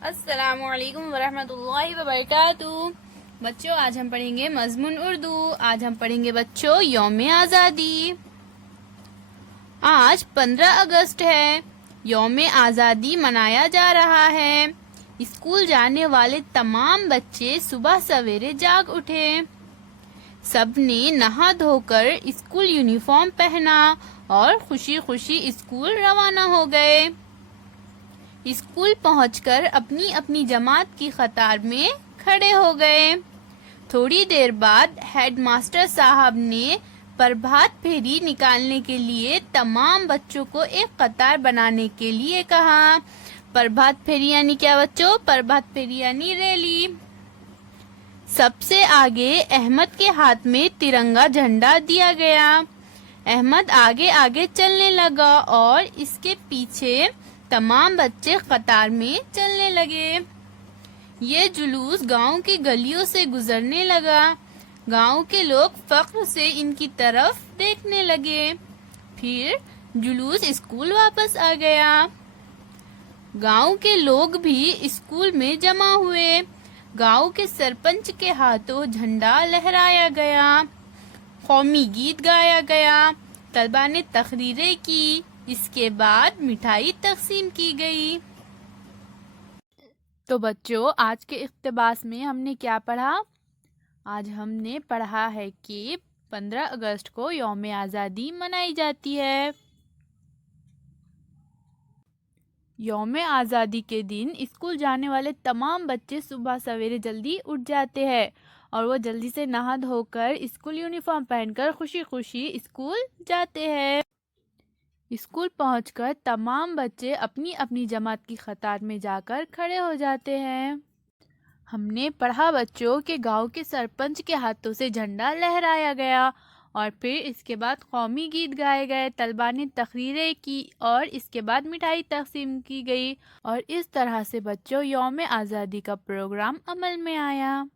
अस्सलामुअलैकुम वरहमतुल्लाहि वबरकातुहू। बच्चों, आज हम पढ़ेंगे मज़मून उर्दू। आज हम पढ़ेंगे बच्चों यौम आज़ादी। आज 15 अगस्त है। यौम आज़ादी मनाया जा रहा है। स्कूल जाने वाले तमाम बच्चे सुबह सवेरे जाग उठे। सबने नहा धोकर स्कूल यूनिफॉर्म पहना और खुशी खुशी स्कूल रवाना हो गए। स्कूल पहुंचकर अपनी अपनी जमात की कतार में खड़े हो गए। थोड़ी देर बाद हेडमास्टर साहब ने प्रभात फेरी निकालने के लिए तमाम बच्चों को एक कतार बनाने के लिए कहा। प्रभात फेरी यानी क्या बच्चों? प्रभात फेरी यानी रैली। सबसे आगे अहमद के हाथ में तिरंगा झंडा दिया गया। अहमद आगे आगे चलने लगा और इसके पीछे तमाम बच्चे कतार में चलने लगे। ये जुलूस गांव की गलियों से गुजरने लगा। गांव के लोग फख्र से इनकी तरफ देखने लगे। फिर जुलूस स्कूल वापस आ गया। गांव के लोग भी स्कूल में जमा हुए। गांव के सरपंच के हाथों झंडा लहराया गया। कौमी गीत गाया गया। तलबा ने तकरीरें की। इसके बाद मिठाई तकसीम की गई। तो बच्चों, आज के इख्तिबास में हमने क्या पढ़ा? आज हमने पढ़ा है कि 15 अगस्त को यौम आज़ादी मनाई जाती है। यौम आज़ादी के दिन स्कूल जाने वाले तमाम बच्चे सुबह सवेरे जल्दी उठ जाते हैं और वो जल्दी से नहा धोकर स्कूल यूनिफॉर्म पहनकर खुशी खुशी स्कूल जाते हैं। स्कूल पहुंचकर तमाम बच्चे अपनी अपनी जमात की कतार में जाकर खड़े हो जाते हैं। हमने पढ़ा बच्चों के गांव के सरपंच के हाथों से झंडा लहराया गया और फिर इसके बाद कौमी गीत गाए गए। तलबा ने तकरीरें की और इसके बाद मिठाई तकसीम की गई और इस तरह से बच्चों यौम आज़ादी का प्रोग्राम अमल में आया।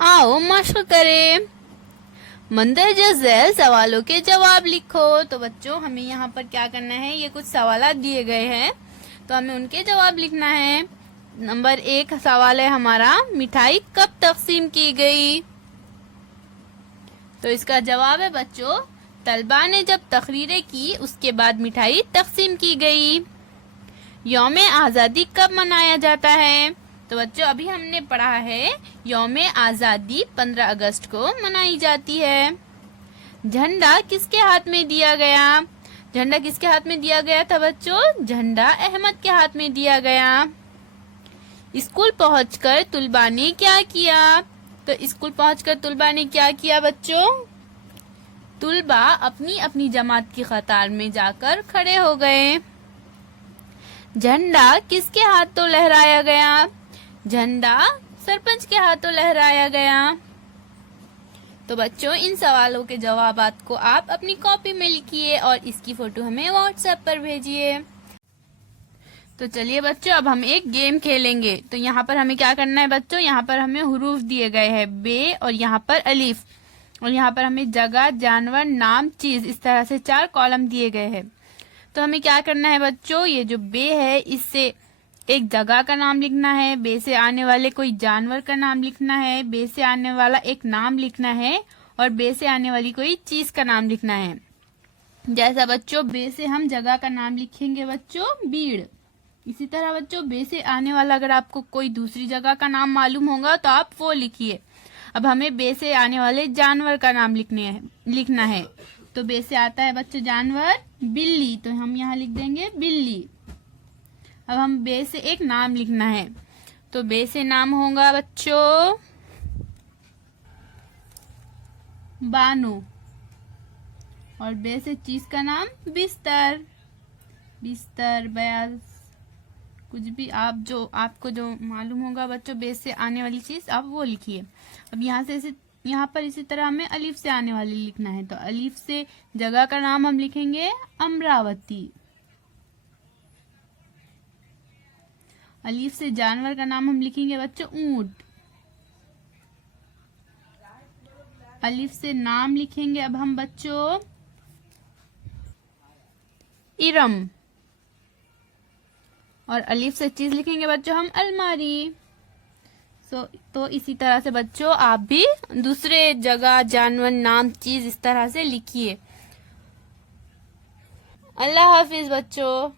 आओ मशक करें। मंदरजा झैल सवालों के जवाब लिखो। तो बच्चों, हमें यहाँ पर क्या करना है? ये कुछ सवालात दिए गए हैं तो हमें उनके जवाब लिखना है। नंबर 1 सवाल है हमारा, मिठाई कब तकसीम की गई? तो इसका जवाब है बच्चों, तलबा ने जब तकरीरें की उसके बाद मिठाई तकसीम की गई। यौम आज़ादी कब मनाया जाता है? तो बच्चों, अभी हमने पढ़ा है यौम आज़ादी 15 अगस्त को मनाई जाती है। झंडा किसके हाथ में दिया गया? झंडा किसके हाथ में दिया गया था बच्चों? झंडा अहमद के हाथ में दिया गया। स्कूल पहुंचकर तुलबा ने क्या किया? तो स्कूल पहुंचकर तुलबा ने क्या किया बच्चों? तुलबा अपनी अपनी जमात की कतार में जाकर खड़े हो गए। झंडा किसके हाथों लहराया गया? झंडा सरपंच के हाथों लहराया गया। तो बच्चों, इन सवालों के जवाबात को आप अपनी कॉपी में लिखिए और इसकी फोटो हमें व्हाट्सएप पर भेजिए। तो चलिए बच्चों, अब हम एक गेम खेलेंगे। तो यहाँ पर हमें क्या करना है बच्चों? यहाँ पर हमें हुरूफ दिए गए हैं बे और यहाँ पर अलीफ और यहाँ पर हमें जगह, जानवर, नाम, चीज, इस तरह से 4 कॉलम दिए गए हैं। तो हमें क्या करना है बच्चों? ये जो बे है इससे एक जगह का नाम लिखना है, बे से आने वाले कोई जानवर का नाम लिखना है, बे से आने वाला एक नाम लिखना है और बे से आने वाली कोई चीज का नाम लिखना है। जैसा बच्चों, बे से हम जगह का नाम लिखेंगे बच्चों बीड़। इसी तरह बच्चों, बे से आने वाला अगर आपको कोई दूसरी जगह का नाम मालूम होगा तो आप वो लिखिए। अब हमें बे से आने वाले जानवर का नाम लिखना है। तो बे से आता है बच्चों जानवर बिल्ली, तो हम यहाँ लिख देंगे बिल्ली। अब हम बे से एक नाम लिखना है। तो बे से नाम होगा बच्चों बानो और बे से चीज का नाम बिस्तर। बिस्तर, बयाज, कुछ भी आपको जो मालूम होगा बच्चों बे से आने वाली चीज आप वो लिखिए। अब यहाँ पर इसी तरह हमें अलीफ से आने वाली लिखना है। तो अलीफ से जगह का नाम हम लिखेंगे अमरावती। अलीफ से जानवर का नाम हम लिखेंगे बच्चों ऊंट। अलीफ से नाम लिखेंगे अब हम बच्चों इरम। और अलीफ से चीज लिखेंगे बच्चों हम अलमारी। तो इसी तरह से बच्चों आप भी दूसरे जगह, जानवर, नाम, चीज इस तरह से लिखिए। अल्लाह हाफिज बच्चों।